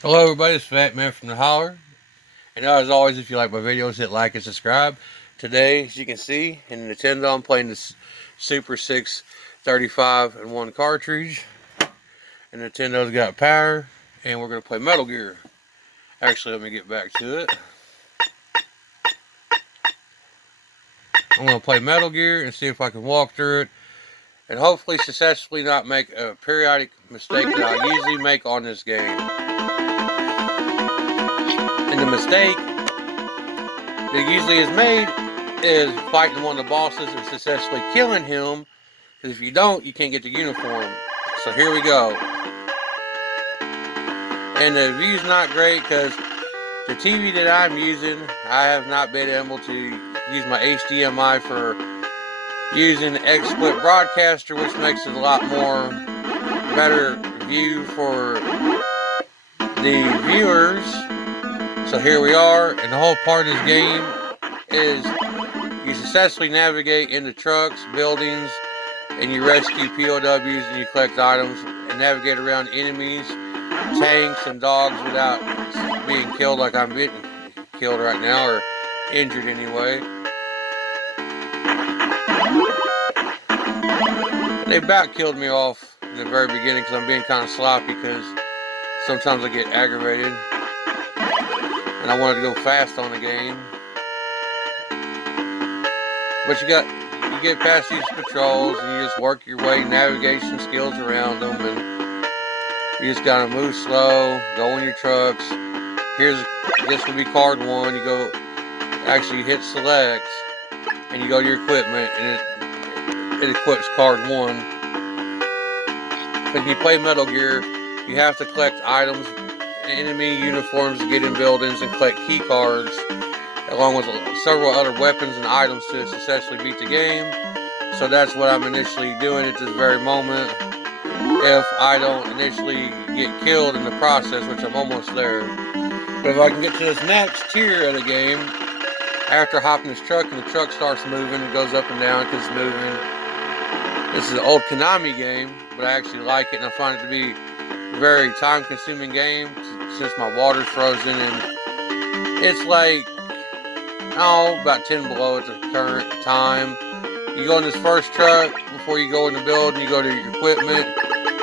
Hello everybody, it's Fat Man from the Holler. And as always, if you like my videos, hit like and subscribe. Today, as you can see, in the Nintendo, I'm playing this Super 635 and 1 cartridge. And Nintendo's got power, and we're going to play Metal Gear. Actually, let me get back to it. I'm going to play Metal Gear and see if I can walk through it. And hopefully successfully not make a periodic mistake that I usually make on this game. And the mistake that usually is made is fighting one of the bosses and successfully killing him. Because if you don't, you can't get the uniform. So here we go. And the view's not great because the TV that I'm using, I have not been able to use my HDMI for using the XSplit broadcaster, which makes it a lot more better view for the viewers. So here we are, and the whole part of this game is you successfully navigate into trucks, buildings, and you rescue POWs and you collect items and navigate around enemies, tanks, and dogs without being killed like I'm being killed right now, or injured anyway. They about killed me off in the very beginning because I'm being kind of sloppy because sometimes I get aggravated and I wanted to go fast on the game. But you get past these patrols and you just work your way, navigation skills around them, and you just gotta move slow, go in your trucks. This would be card 1. You go, actually you hit select, and you go to your equipment, and it equips card 1. When you play Metal Gear, you have to collect items, enemy uniforms to get in buildings, and collect key cards, along with several other weapons and items to successfully beat the game. So that's what I'm initially doing at this very moment. If I don't initially get killed in the process, which I'm almost there. But if I can get to this next tier of the game, after hopping this truck and the truck starts moving, it goes up and down because it's moving. This is an old Konami game, but I actually like it, and I find it to be a very time-consuming game since my water's frozen, and it's like, about 10 below at the current time. You go in this first truck before you go in the building, you go to your equipment,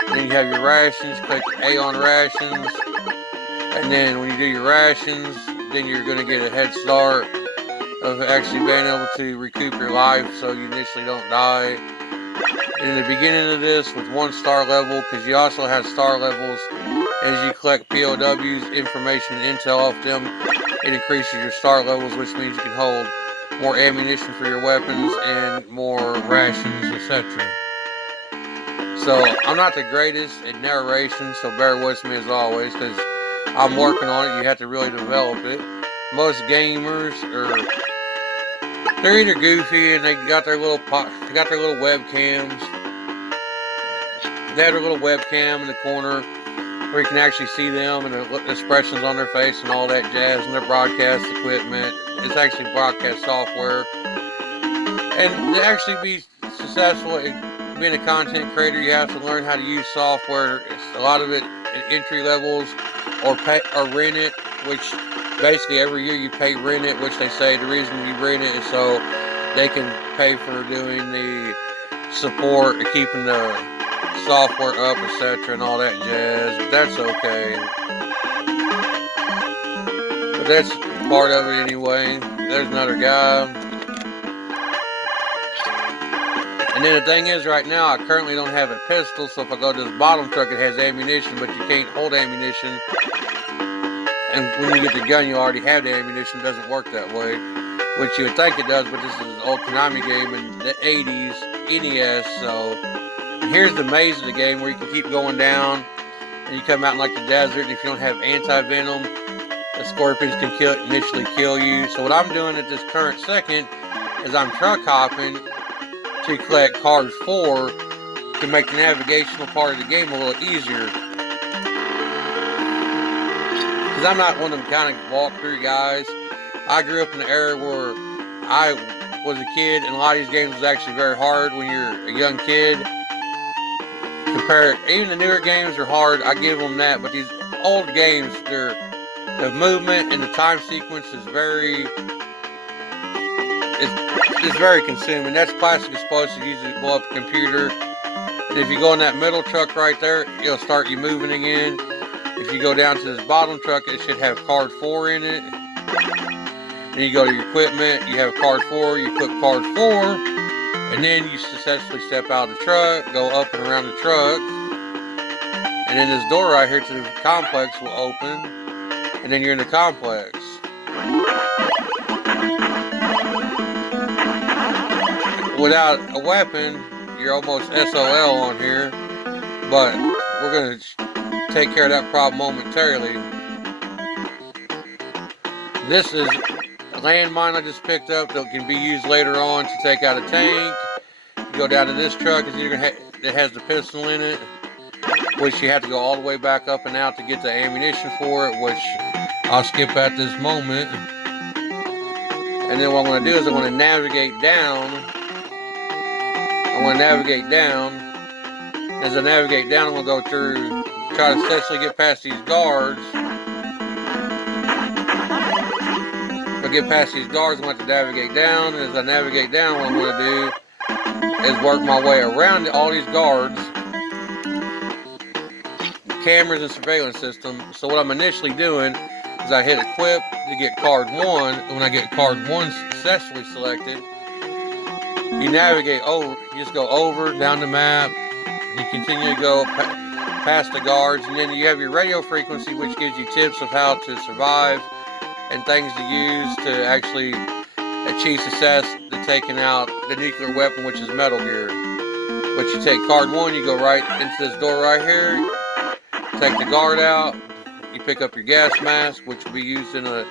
and then you have your rations, click A on rations, and then when you do your rations, then you're going to get a head start of actually being able to recoup your life so you initially don't die. In the beginning of this with 1-star level, because you also have star levels as you collect POWs, information and intel off them, it increases your star levels, which means you can hold more ammunition for your weapons and more rations, etc. So I'm not the greatest at narration, so bear with me as always, because I'm working on it. You have to really develop it. Most gamers they're either goofy and they got their little webcams. They have their little webcam in the corner where you can actually see them and the expressions on their face and all that jazz, and their broadcast equipment. It's actually broadcast software. And to actually be successful in being a content creator, you have to learn how to use software. It's a lot of it at entry levels, or rent it, which basically every year you pay rent it, which they say the reason you rent it is so they can pay for doing the support and keeping the software up, etc., and all that jazz. But that's okay. But that's part of it anyway. There's another guy. And then the thing is, right now I currently don't have a pistol, so if I go to this bottom truck, it has ammunition, but you can't hold ammunition. And when you get the gun, you already have the ammunition. It doesn't work that way, which you would think it does, but this is an old Konami game in the 80s, NES. So here's the maze of the game where you can keep going down, and you come out in like the desert, and if you don't have anti-venom, the scorpions can initially kill you. So what I'm doing at this current second is I'm truck hopping to collect card 4 to make the navigational part of the game a little easier. Because I'm not one of them kind of walk-through guys. I grew up in an era where I was a kid, and a lot of these games was actually very hard when you're a young kid. Even the newer games are hard, I give them that, but these old games, the movement and the time sequence is very it's very consuming. That's plastic explosive used to blow up a computer. And if you go in that middle truck right there, it'll start you moving again. If you go down to this bottom truck, it should have card 4 in it. Then you go to your equipment, you have card 4, you put card 4, and then you successfully step out of the truck, go up and around the truck, and then this door right here to the complex will open, and then you're in the complex. Without a weapon, you're almost SOL on here, but we're going to take care of that problem momentarily. This is a landmine I just picked up that can be used later on to take out a tank. You go down to this truck, it has the pistol in it, which you have to go all the way back up and out to get the ammunition for it, which I'll skip at this moment. And then what I'm going to do is I'm going to navigate down. As I navigate down, I'm going to go through, try to successfully get past these guards. If I get past these guards, I'm going to have to navigate down. And as I navigate down, what I'm going to do is work my way around all these guards, cameras and surveillance system. So what I'm initially doing is I hit equip to get card 1. When I get card 1 successfully selected, you navigate over, you just go over, down the map, you continue to go past the guards, and then you have your radio frequency, which gives you tips of how to survive and things to use to actually achieve success to taking out the nuclear weapon, which is Metal Gear. But you take card 1, you go right into this door right here, take the guard out, you pick up your gas mask, which will be used in a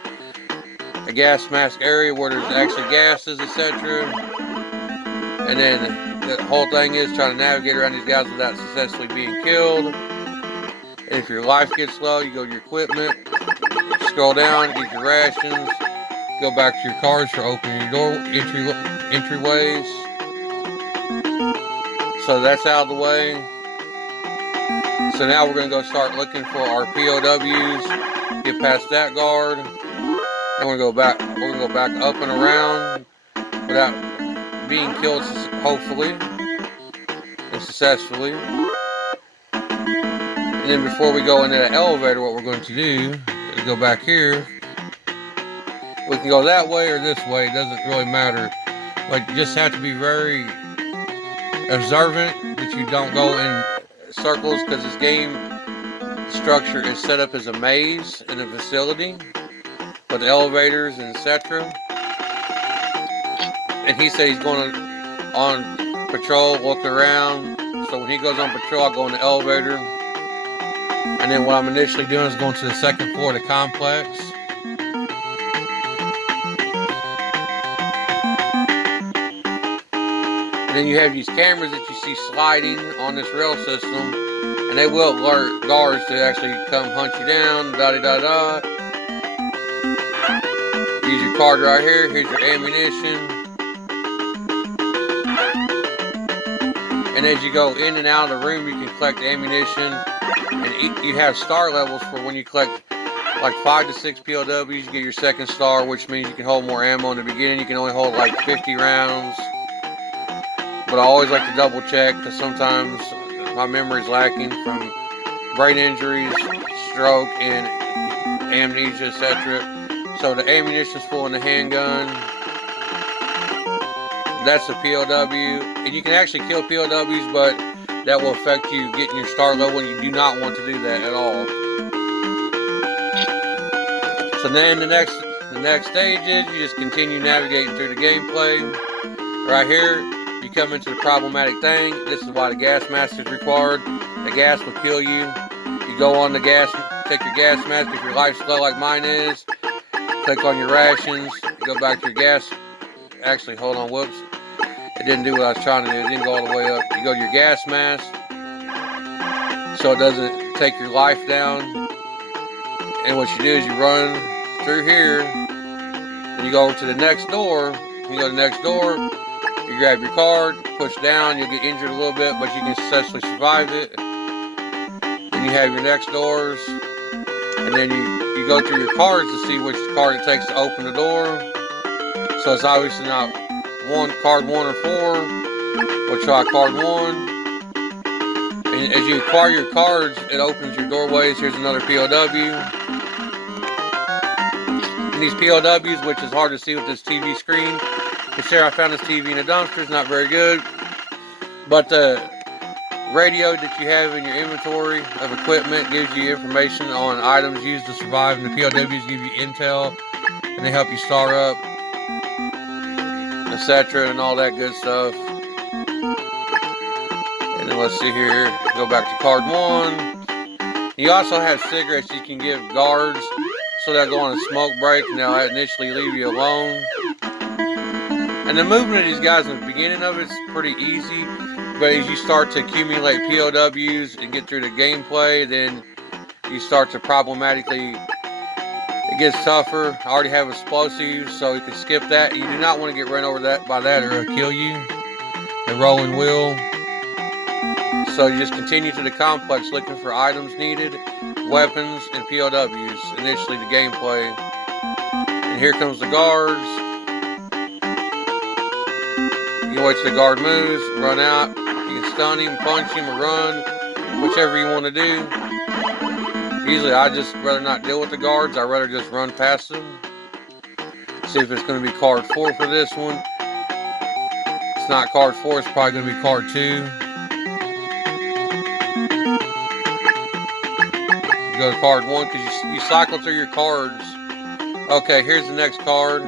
gas mask area where there's actually gases, etc. And then the whole thing is trying to navigate around these guys without successfully being killed. And if your life gets low, you go to your equipment, scroll down, get your rations, go back to your cards for opening your door entryways. So that's out of the way. So now we're going to go start looking for our POWs, get past that guard, and we're going to go back up and around without being killed, hopefully, and successfully. And then before we go into the elevator, what we're going to do is go back here. We can go that way or this way, it doesn't really matter. But you just have to be very observant that you don't go in circles, because this game structure is set up as a maze in a facility with elevators and etc. And he said he's going on patrol, looking around. So when he goes on patrol, I go in the elevator. And then what I'm initially doing is going to the second floor of the complex. And then you have these cameras that you see sliding on this rail system. And they will alert guards to actually come hunt you down, da-da-da-da. Use your card right here. Here's your ammunition. And as you go in and out of the room, you can collect ammunition, and you have star levels for when you collect like 5 to 6 POWs, you get your second star, which means you can hold more ammo in the beginning. You can only hold like 50 rounds, but I always like to double check because sometimes my memory is lacking from brain injuries, stroke, and amnesia, etc. So the ammunition's full in the handgun. That's a POW, and you can actually kill POWs, but that will affect you getting your star level, and you do not want to do that at all. So then the next stage is you just continue navigating through the gameplay. Right here, you come into the problematic thing. This is why the gas mask is required. The gas will kill you. You go on the gas, take your gas mask. If your life's low like mine is, click on your rations, go back to your gas. Actually, hold on, whoops. It didn't do what I was trying to do. It didn't go all the way up. You go to your gas mask so it doesn't take your life down. And what you do is you run through here and you go over to the next door. You go to the next door, you grab your card, push down, you'll get injured a little bit, but you can successfully survive it. Then you have your next doors. And then you go through your cards to see which card it takes to open the door. So it's obviously not card 1 or 4. We'll try card 1. And as you acquire your cards, it opens your doorways. Here's another POW. And these POWs, which is hard to see with this TV screen. Consider I found this TV in a dumpster. It's not very good. But the radio that you have in your inventory of equipment gives you information on items used to survive. And the POWs give you intel. And they help you start up, etc. and all that good stuff. And then let's see here, go back to card 1. You also have cigarettes you can give guards so they'll go on a smoke break and they'll initially leave you alone. And the movement of these guys in the beginning of it's pretty easy, but as you start to accumulate POWs and get through the gameplay, then you start to problematically, it gets tougher. I already have explosives, so you can skip that. You do not want to get run over by that or it'll kill you. The rolling wheel. So you just continue to the complex looking for items needed, weapons, and POWs. Initially the gameplay. And here comes the guards. You wait till the guard moves, run out. You can stun him, punch him, or run. Whichever you want to do. Usually I just rather not deal with the guards. I'd rather just run past them. See if it's going to be card 4 for this one. It's not card 4, it's probably going to be card 2. Go to card 1 because you cycle through your cards. Okay, here's the next card,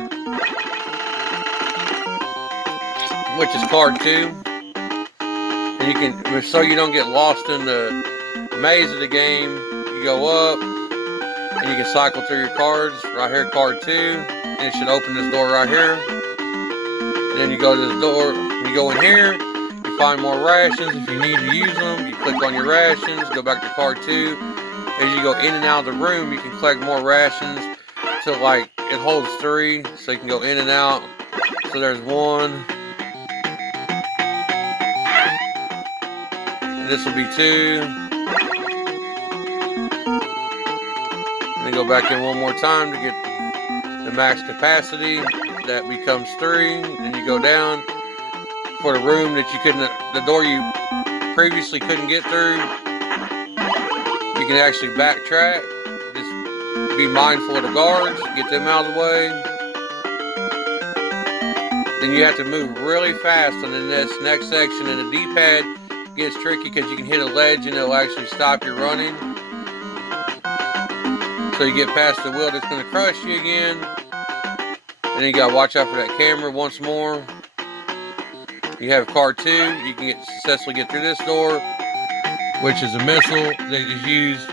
which is card 2. And you can, so you don't get lost in the maze of the game, you go up and you can cycle through your cards. Right here, card 2, and it should open this door right here. And then you go to this door, you go in here, you find more rations. If you need to use them, you click on your rations, go back to card 2. As you go in and out of the room, you can collect more rations till like it holds 3, so you can go in and out. So there's 1, and this will be 2, and then go back in one more time to get the max capacity. That becomes 3. Then you go down for the room that you couldn't, the door you previously couldn't get through. You can actually backtrack, just be mindful of the guards, get them out of the way. Then you have to move really fast on this next section, and the D-pad gets tricky because you can hit a ledge and it'll actually stop your running. So you get past the wheel that's going to crush you again. And then you got to watch out for that camera once more. You have card 2, you can successfully get through this door, which is a missile that is used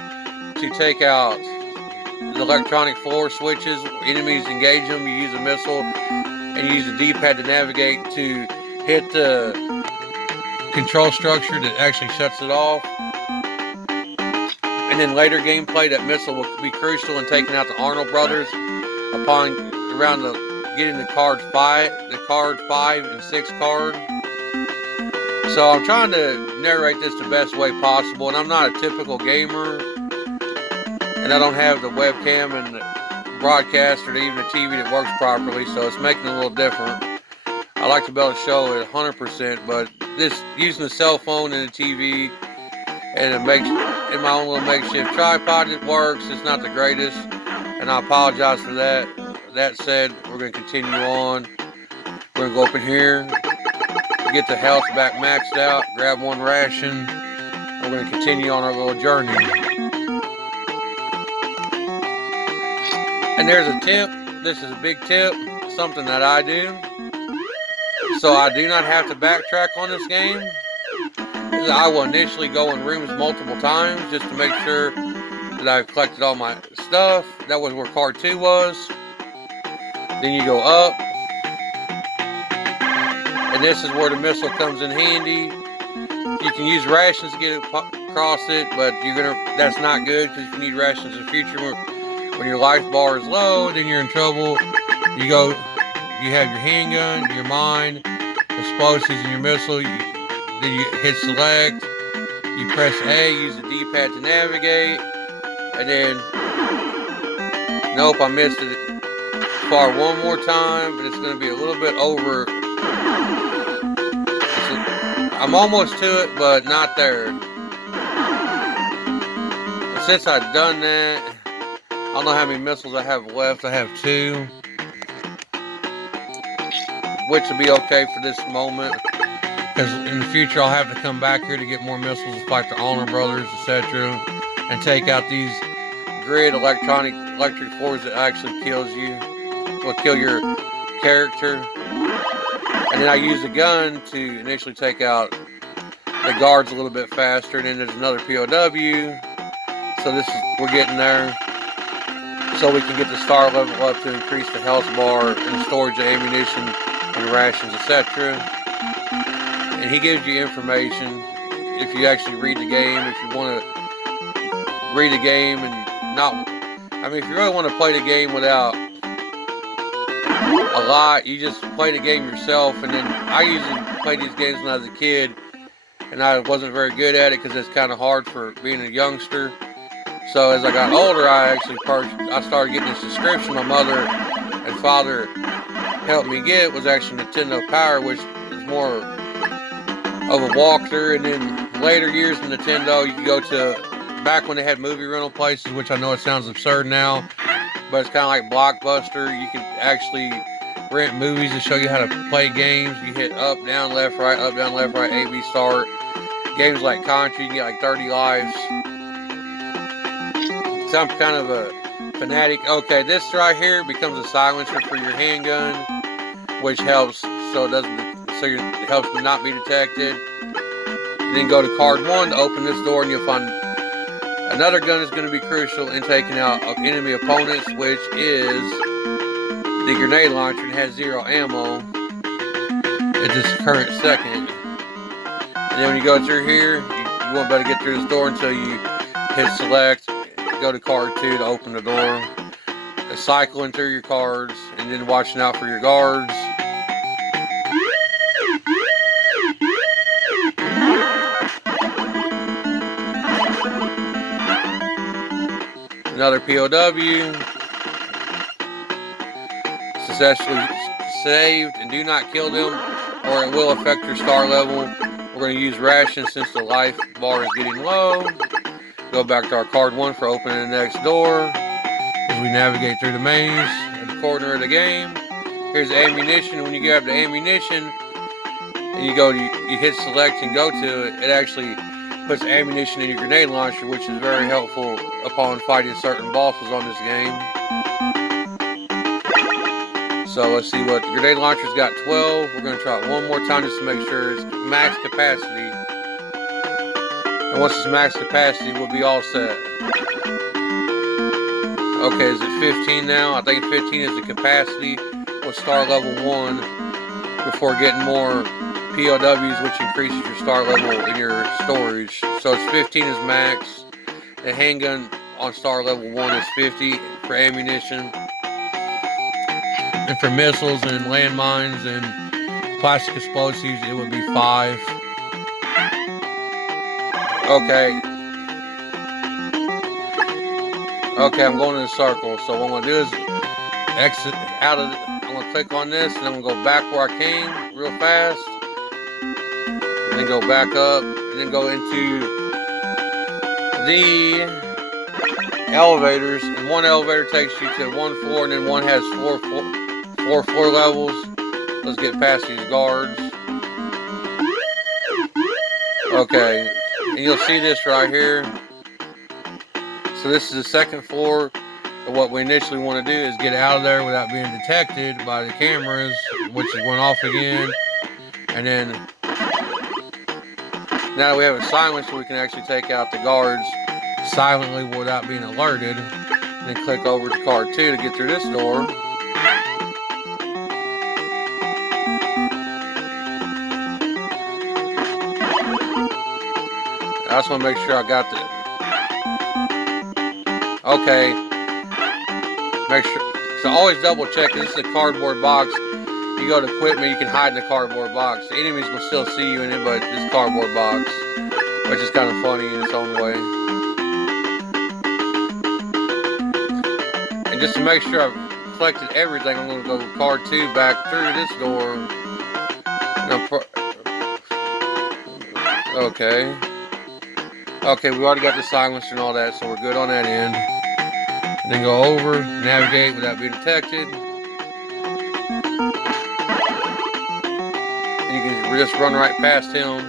to take out the electronic floor switches. Enemies engage them, you use a missile, and you use the D-pad to navigate to hit the control structure that actually shuts it off. And then later gameplay, that missile will be crucial in taking out the Arnold brothers upon getting the card 5 and 6 card. So I'm trying to narrate this the best way possible, and I'm not a typical gamer, and I don't have the webcam and the broadcast or even the TV that works properly, so it's making it a little different. I like to be able to show it 100%, but this using the cell phone and the TV and it makes in my own little makeshift tripod, it works. It's not the greatest, and I apologize for that. That said, we're going to continue on. We're going to go up in here, get the health back maxed out, grab 1 ration, and we're going to continue on our little journey. And there's a tip. This is a big tip, something that I do. So I do not have to backtrack on this game. I will initially go in rooms multiple times just to make sure that I've collected all my stuff. That was where card 2 was. Then you go up, and this is where the missile comes in handy. You can use rations to get across it, but that's not good because if you need rations in the future when your life bar is low, then you're in trouble. You have your handgun, your mine, explosives, and your missile. Then you hit select. You press A, use the D-pad to navigate, and then Nope, I missed it far one more time, but it's going to be a little bit over. I'm almost to it, but not there. But since I've done that, I don't know how many missiles I have left. I have 2, which will be okay for this moment. Because in the future, I'll have to come back here to get more missiles to fight the Honor Brothers, etc., and take out these grid electric force that actually kills you. Will kill your character. And then I use the gun to initially take out the guards a little bit faster. And then there's another POW. So we're getting there. So we can get the star level up to increase the health bar and storage of ammunition and rations, etc. And he gives you information if you actually read the game. If you want to read the game and not, I mean, if you really want to play the game without a lot, you just play the game yourself. And then I usually played these games when I was a kid, and I wasn't very good at it because it's kind of hard for being a youngster. So as I got older, I started getting a subscription. My mother and father helped me get was actually Nintendo Power, which is more of a walkthrough. And then later years in Nintendo, you could go to back when they had movie rental places, which I know it sounds absurd now, but it's kind of like Blockbuster. You can actually rent movies to show you how to play games. You hit up, down, left, right, up, down, left, right, A, B, start. Games like Contra, you can get like 30 lives. So I'm kind of a fanatic. Okay, this right here becomes a silencer for your handgun, which helps it helps me not be detected. And then go to card 1 to open this door, and you'll find another gun is going to be crucial in taking out enemy opponents, which is the grenade launcher, and has 0 ammo at this current second. And then when you go through here, you won't be able to get through this door until you hit select, go to card 2 to open the door, cycling through your cards, and then watching out for your guards. Another POW. Successfully saved, and do not kill them or it will affect your star level. We're going to use rations since the life bar is getting low. Go back to our card 1 for opening the next door as we navigate through the maze at the corner of the game. Here's the ammunition. When you grab the ammunition and you hit select and go to it, it actually puts ammunition in your grenade launcher, which is very helpful upon fighting certain bosses on this game. So let's see what the grenade launcher's got. 12. We're going to try it one more time just to make sure it's max capacity. And once it's max capacity, we'll be all set. Okay, is it 15 now? I think 15 is the capacity with star level 1 before getting more POWs, which increases your star level in your storage. So it's 15 is max. The handgun on star level 1 is 50 for ammunition. And for missiles and landmines and plastic explosives, it would be 5. Okay. Okay, I'm going in a circle. So what I'm going to do is exit out of it. I'm going to click on this and I'm going to go back where I came real fast. And then go back up. And then go into the elevators. And one elevator takes you to 1 floor, and then one has 4 floor levels. Let's get past these guards. Okay. And you'll see this right here. So this is the 2nd floor. And what we initially want to do is get out of there without being detected by the cameras, which is went off again. And then now that we have a silencer, we can actually take out the guards silently without being alerted. And then click over to card 2 to get through this door. I just want to make sure I got the... Okay. Make sure... So always double check. This is a cardboard box. You go to equipment, you can hide in the cardboard box. The enemies will still see you in it, but this cardboard box, which is kind of funny in its own way. And just to make sure I've collected everything, I'm going to go with card 2 back through this door. Okay. Okay, we already got the silencer and all that, so we're good on that end. And then go over, navigate without being detected. And you can just run right past him.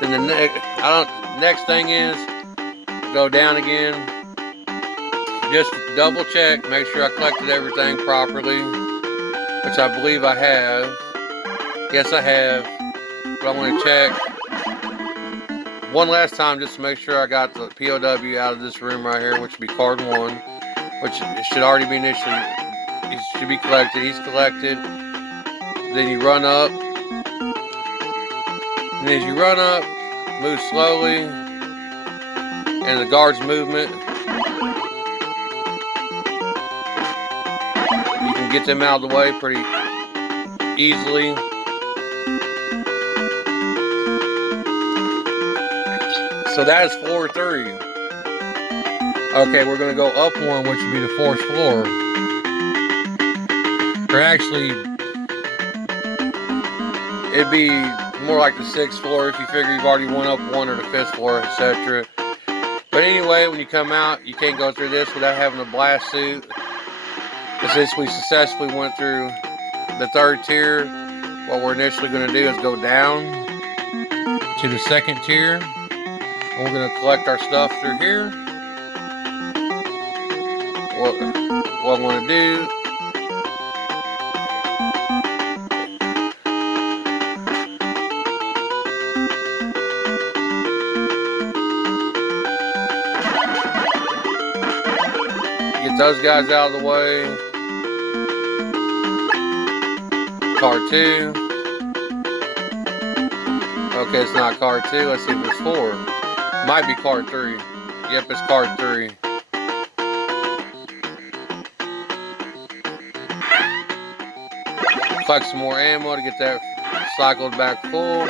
Then the next thing is go down again. Just double check, make sure I collected everything properly, which I believe I have. Yes, I have. But I want to check one last time just to make sure I got the POW out of this room right here, which would be card 1, which it should already be initially. He should be collected. He's collected. Then you run up. And as you run up, move slowly. And the guard's movement, you can get them out of the way pretty easily. So that is floor 3. Okay, we're going to go up 1, which would be the 4th floor. Or actually, it'd be more like the 6th floor if you figure you've already went up 1 or the 5th floor, etc. But anyway, when you come out, you can't go through this without having a blast suit. Since we successfully went through the 3rd tier, what we're initially going to do is go down to the 2nd tier. And we're going to collect our stuff through here. What I'm going to do, get those guys out of the way. Card 2. Okay, it's not card 2. Let's see if it's 4. Might be card 3. Yep, it's card 3. Collect some more ammo to get that cycled back full.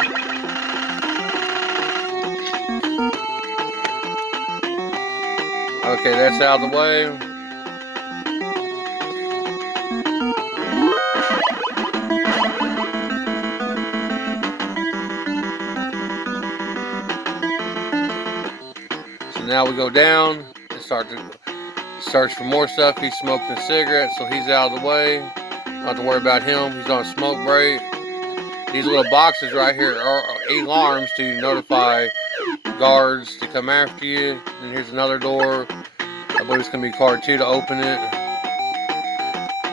Okay, that's out of the way. So now we go down and start to search for more stuff. He's smoking a cigarette, so he's out of the way. Don't have to worry about him. He's on a smoke break. These little boxes right here are alarms to notify guards to come after you. And here's another door. I believe it's going to be card 2 to open it.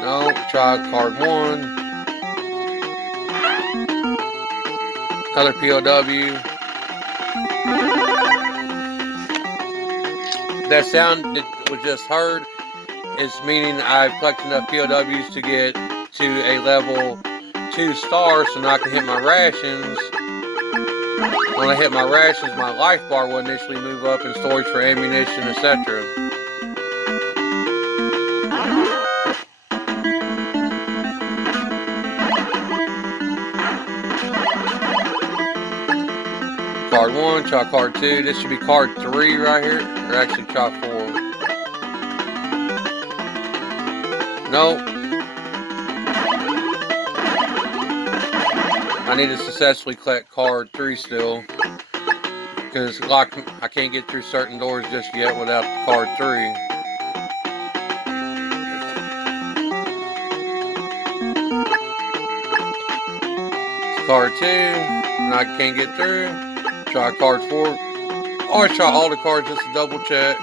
No, try card 1. Another POW. That sound that was just heard is meaning I've collected enough POWs to get to a level 2 star, so now I can hit my rations. When I hit my rations, my life bar will initially move up in storage for ammunition, etc. Card 1, try card 2. This should be card 3 right here. Or actually try 4. Nope. I need to successfully collect card 3 still. Because I can't get through certain doors just yet without card 3. It's card 2. And I can't get through. Try card 4. Always try all the cards just to double check.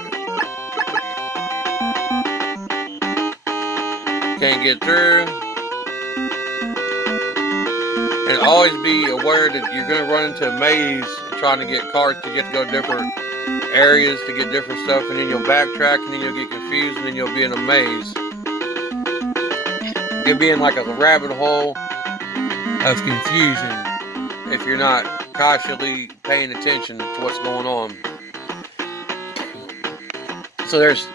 Can't get through. And always be aware that you're going to run into a maze trying to get cards, because you have to go to different areas to get different stuff, and then you'll backtrack, and then you'll get confused, and then you'll be in a maze. You'll be in like a rabbit hole of confusion if you're not cautiously paying attention to what's going on. So there's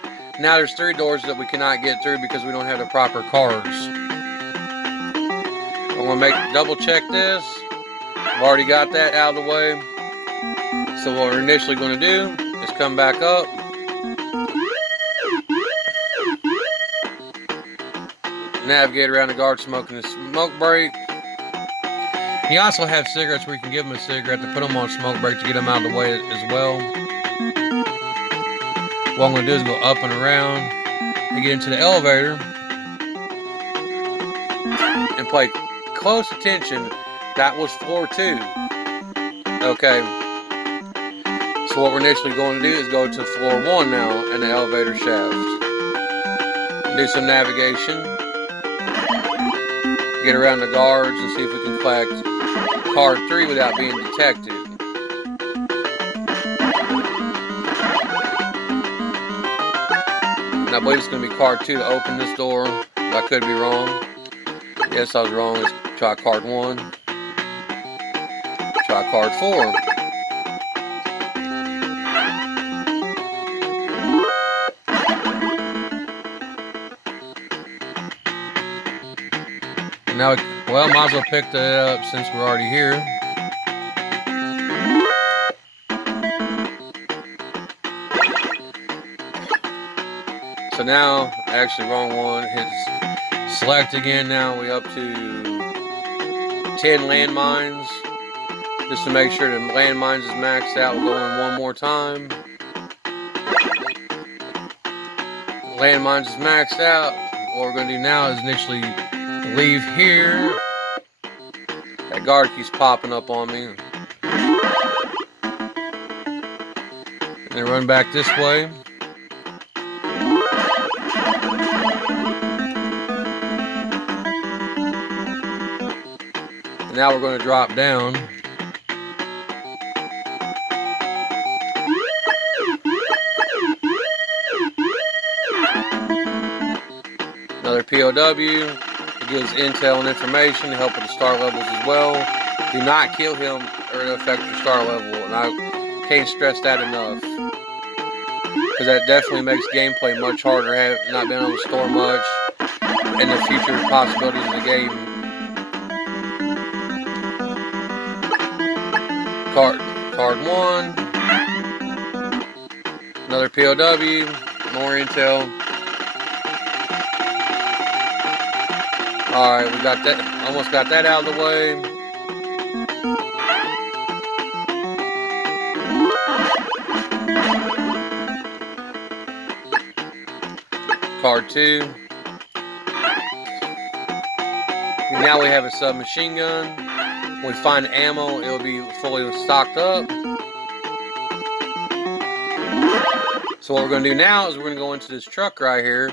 3 doors that we cannot get through because we don't have the proper cards. I'm going to double check this. I've already got that out of the way. So what we're initially going to do is come back up. Navigate around the guard smoking the smoke break. You also have cigarettes where you can give them a cigarette to put them on smoke break to get them out of the way as well. What I'm going to do is go up and around and get into the elevator and pay close attention. That was floor 2. Okay. So what we're initially going to do is go to floor 1 now in the elevator shaft. Do some navigation. Get around the guards and see if we can collect card 3 without being detected. And I believe it's going to be card 2 to open this door. I could be wrong. Yes, I was wrong. Let's try card 1. Try card 4. And now, well, might as well pick that up since we're already here. So now, actually wrong one, hit select again. Now we up to 10 landmines. Just to make sure the landmines is maxed out, we'll go in one more time. Landmines is maxed out. What we're going to do now is initially leave here. That guard keeps popping up on me. And then run back this way. And now we're going to drop down. Another POW. It gives intel and information to help with the star levels as well. Do not kill him or it'll affect your star level. And I can't stress that enough. Because that definitely makes gameplay much harder, not being able to store much, and the future possibilities of the game. Card 1. Another POW. More intel. Alright, we got that. Almost got that out of the way. Card 2. Now we have a submachine gun. When we find ammo, it'll be fully stocked up. So what we're going to do now is we're going to go into this truck right here.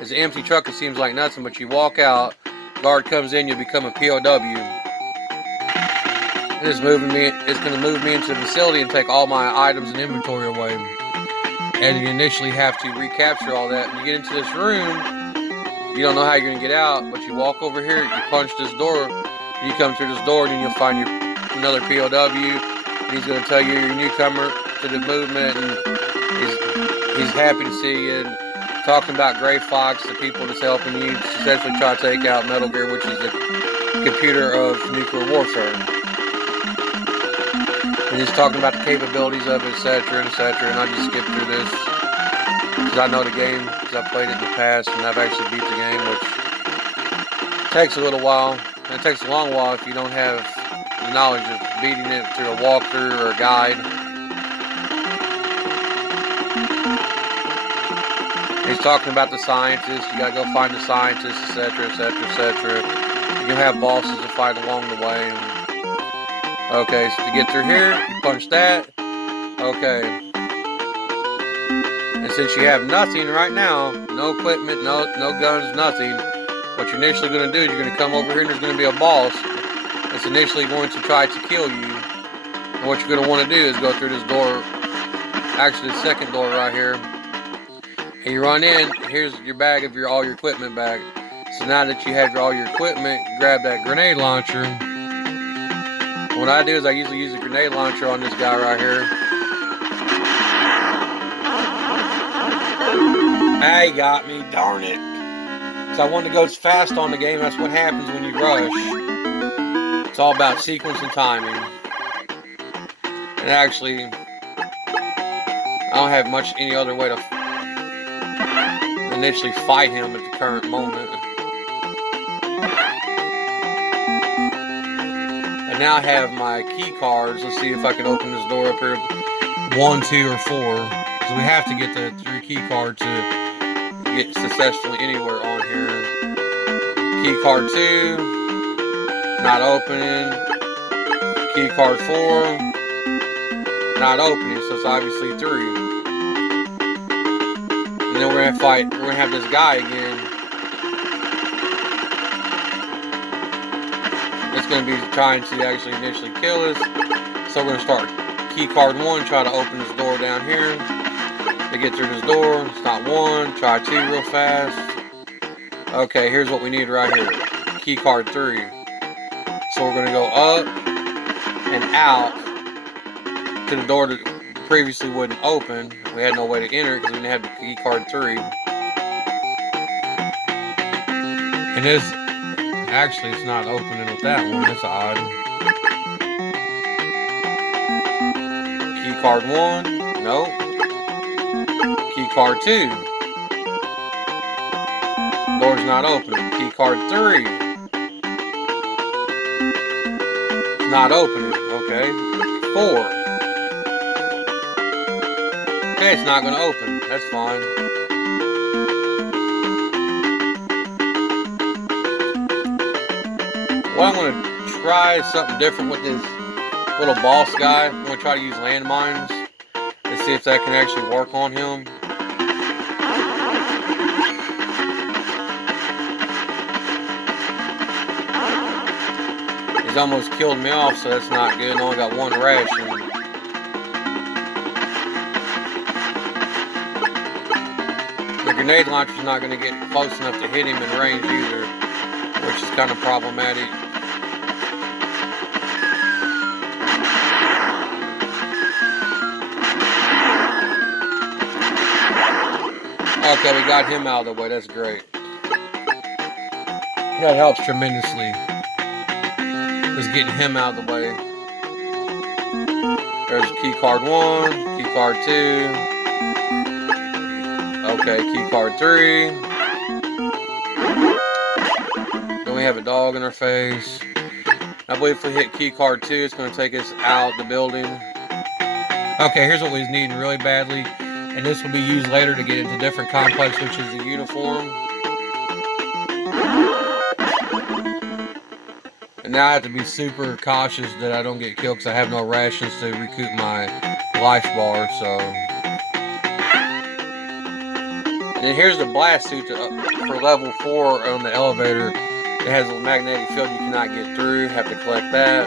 It's an empty truck, it seems like nothing, but you walk out, guard comes in, you'll become a POW. And it's going to move me into the facility and take all my items and inventory away. And you initially have to recapture all that. When you get into this room, you don't know how you're going to get out, but you walk over here, you punch this door, you come through this door, and then you'll find another POW, and he's going to tell you you're a newcomer to the movement, and he's happy to see you, and talking about Gray Fox, the people that's helping you essentially try to take out Metal Gear, which is the computer of nuclear warfare. And he's talking about the capabilities of it, etc., etc., and I just skip through this because I know the game, because I've played it in the past, and I've actually beat the game, which takes a little while, and it takes a long while if you don't have the knowledge of beating it through a walkthrough or a guide. He's talking about the scientists, you gotta go find the scientists, etc., etc., etc. You have bosses to fight along the way. Okay, so to get through here, you punch that. Okay. And since you have nothing right now, no equipment, no guns, nothing, what you're initially going to do is you're going to come over here and there's going to be a boss that's initially going to try to kill you. And what you're going to want to do is go through this door, actually the second door right here. And you run in, here's your bag of all your equipment bag. So now that you have all your equipment, grab that grenade launcher. What I do is I usually use a grenade launcher on this guy right here. Ah, he got me, darn it. So I wanted to go fast on the game. That's what happens when you rush. It's all about sequence and timing. And actually, I don't have much any other way to initially fight him at the current moment. And now I have my key cards. Let's see if I can open this door up here. 1, 2, or 4. So we have to get the 3 key cards to get successfully anywhere on here. Key card 2, not opening. Key card 4, not opening, so it's obviously 3. And then we're gonna have this guy again. It's gonna be trying to actually initially kill us. So we're gonna start key card 1, try to open this door down here. To get through this door, it's not 1, try 2 real fast. Okay, here's what we need right here. Key card 3. So we're gonna go up and out to the door that previously wouldn't open. We had no way to enter it because we didn't have the key card 3. And it's not opening with that one. That's odd. Key card 1, nope. Key card 2, door's not opening. Key card 3, it's not opening. Okay. 4. Okay, it's not going to open. That's fine. What I'm going to try is something different with this little boss guy. I'm going to try to use landmines and see if that can actually work on him. He's almost killed me off, so that's not good. I only got 1 ration. The grenade launcher's not going to get close enough to hit him in range either, which is kind of problematic. Okay, we got him out of the way. That's great. That helps tremendously. Just getting him out of the way. There's key card 1, key card 2. Okay, key card 3. Then we have a dog in our face. I believe if we hit key card 2, it's going to take us out the building. Okay, here's what we need really badly. And this will be used later to get into different complex, which is the uniform. And now I have to be super cautious that I don't get killed because I have no rations to recoup my life bar, so. And then here's the blast suit for level 4 on the elevator. It has a magnetic field you cannot get through. Have to collect that.